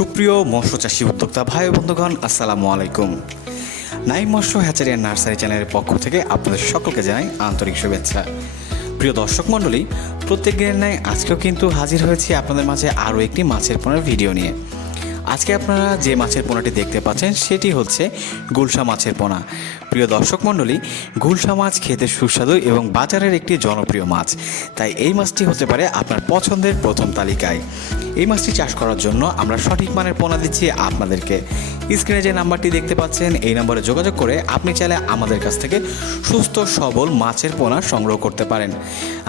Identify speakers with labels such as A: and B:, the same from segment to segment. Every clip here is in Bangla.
A: সুপ্রিয় মৎস্য চাষী উদ্যোক্তা ভাই বন্ধুগণ, আসসালামু আলাইকুম। নাইম মৎস্য হ্যাচারি নার্সারি চ্যানেলের পক্ষ থেকে আপনাদের সকলকে জানাই আন্তরিক শুভেচ্ছা। প্রিয় দর্শক মণ্ডলী, প্রত্যেক দিনের ন্যায় আজকেও কিন্তু হাজির হয়েছি আপনাদের মাঝে আরও একটি মাছের পোনার ভিডিও নিয়ে। আজকে আপনারা যে মাছের পোনাটি দেখতে পাচ্ছেন, সেটি হচ্ছে গুলশা মাছের পোনা। প্রিয় দর্শক মণ্ডলী, গুলশা মাছ খেতে সুস্বাদু এবং বাজারের একটি জনপ্রিয় মাছ। তাই এই মাছটি হতে পারে আপনার পছন্দের প্রথম তালিকায়। এই মাছটি চাষ করার জন্য আমরা সঠিক মানের পোনা দিচ্ছি আপনাদেরকে। স্ক্রিনে যে নাম্বারটি দেখতে পাচ্ছেন, এই নম্বরে যোগাযোগ করে আপনি চাইলে আমাদের কাছ থেকে সুস্থ, সবল মাছের পোনা সংগ্রহ করতে পারেন।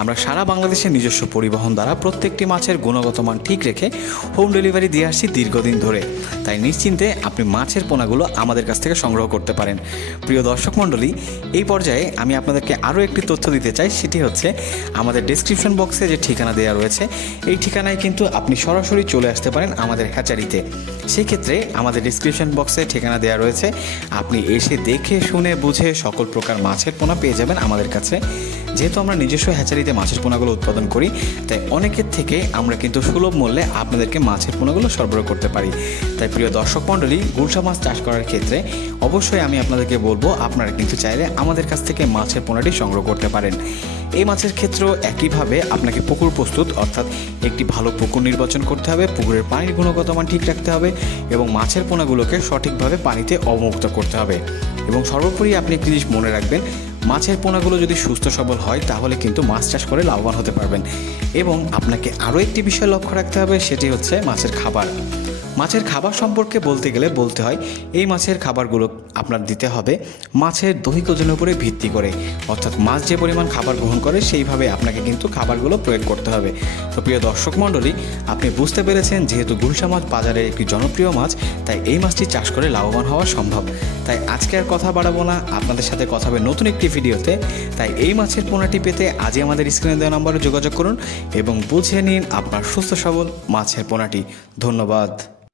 A: আমরা সারা বাংলাদেশের নিজস্ব পরিবহন দ্বারা প্রত্যেকটি মাছের গুণগত মান ঠিক রেখে হোম ডেলিভারি দিয়ে আসছি দীর্ঘদিন ধরে। তাই নিশ্চিন্তে আপনি মাছের পোনাগুলো আমাদের কাছ থেকে সংগ্রহ করতে পারেন। প্রিয় দর্শক মণ্ডলী, এই পর্যায়ে আমি আপনাদেরকে আরও একটি তথ্য দিতে চাই, সেটি হচ্ছে, আমাদের ডেসক্রিপশন বক্সে যে ঠিকানা দেওয়া রয়েছে, এই ঠিকানায় কিন্তু আপনি সরাসরি চলে আসতে পারেন আমাদের হ্যাচারিতে। সেক্ষেত্রে আমাদের ডিসক্রিপশন বক্সে ঠিকানা দেওয়া রয়েছে। আপনি এসে দেখে, শুনে, বুঝে সকল প্রকার মাছের পোনা পেয়ে যাবেন আমাদের কাছে। যেহেতু আমরা নিজস্ব হ্যাচারিতে মাছের পোনাগুলো উৎপাদন করি, তাই অনেকের থেকে আমরা কিন্তু সুলভ মূল্যে আপনাদেরকে মাছের পোনাগুলো সরবরাহ করতে পারি। তাই প্রিয় দর্শক মণ্ডলী, গুলশা মাছ চাষ করার ক্ষেত্রে অবশ্যই আমি আপনাদেরকে বলব, আপনারা কিন্তু চাইলে আমাদের কাছ থেকে মাছের পোনাটি সংগ্রহ করতে পারেন। এই মাছের ক্ষেত্রেও একইভাবে আপনাকে পুকুর প্রস্তুত, অর্থাৎ একটি ভালো পুকুর নির্বাচন করতে হবে, পুকুরের পানির গুণগত মান ঠিক রাখতে হবে এবং মাছের পোনাগুলোকে সঠিকভাবে পানিতে অবমুক্ত করতে হবে। এবং সর্বোপরি আপনি একটি জিনিস মনে রাখবেন মাছের পোনাগুলো যদি সুস্থ সবল হয়, তাহলে কিন্তু মাছ চাষ করে লাভবান হতে পারবেন। এবং আপনাকে আরও একটি বিষয় লক্ষ্য রাখতে হবে, সেটি হচ্ছে মাছের খাবার। মাছের খাবার সম্পর্কে বলতে গেলে বলতে হয়, এই মাছের খাবারগুলো আপনার দিতে হবে মাছের দৈহিক ওজনের উপরে ভিত্তি করে। অর্থাৎ মাছ যে পরিমাণ খাবার গ্রহণ করে, সেইভাবে আপনাকে কিন্তু খাবারগুলো প্রয়োগ করতে হবে। তো প্রিয় দর্শক মণ্ডলী, আপনি বুঝতে পেরেছেন, যেহেতু গুলশা মাছ বাজারে একটি জনপ্রিয় মাছ, তাই এই মাছটি চাষ করে লাভবান হওয়া সম্ভব। তাই আজকে আর কথা বাড়াবো না। আপনাদের সাথে কথা হবে নতুন একটি ভিডিওতে। তাই এই মাছের পোনাটি পেতে আজই আমাদের স্ক্রিনে দেওয়া নম্বরে যোগাযোগ করুন এবং বুঝে নিন আপনার সুস্থ সবল মাছের পোনাটি। ধন্যবাদ।